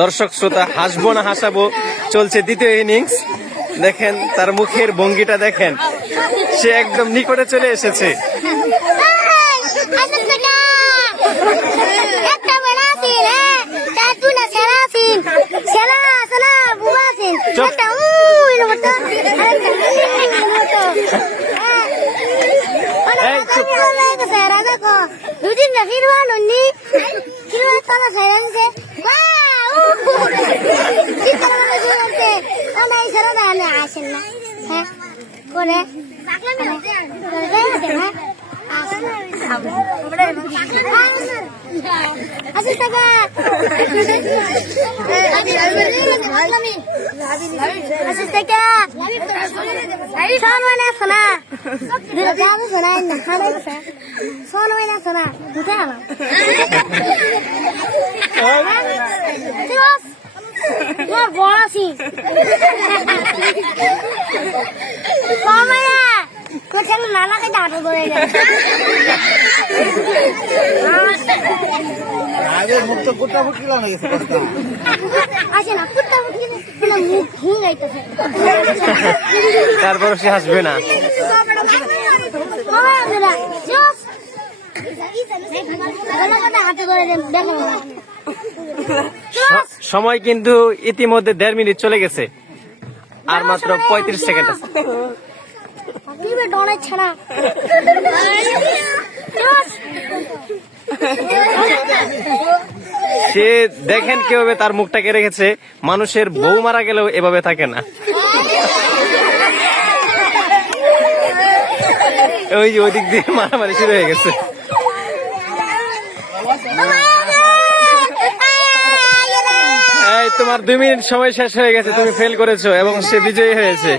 দর্শক শ্রোতা, হাসবো না হাসাবো চলছে দ্বিতীয় ইনিংস। দেখেন তার মুখের ভঙ্গিটা দেখেন, সে একদম নিকটে চলে এসেছে। তারপর সে হাসবে না। সময় কিন্তু ইতিমধ্যে 1.5 মিনিট চলে গেছে, আর মাত্র 35 সেকেন্ড আছে। সে দেখেন কিভাবে তার মুখটাকে রেখেছে। মানুষের বউ মারা গেলেও এভাবে থাকে না। ওই যে ওই দিক দিয়ে মারামারি শুরু হয়ে গেছে। এই তোমার 2 মিনিট সময় শেষ হয়ে গেছে, তুমি ফেল করেছো এবং সে বিজয়ী হয়েছে।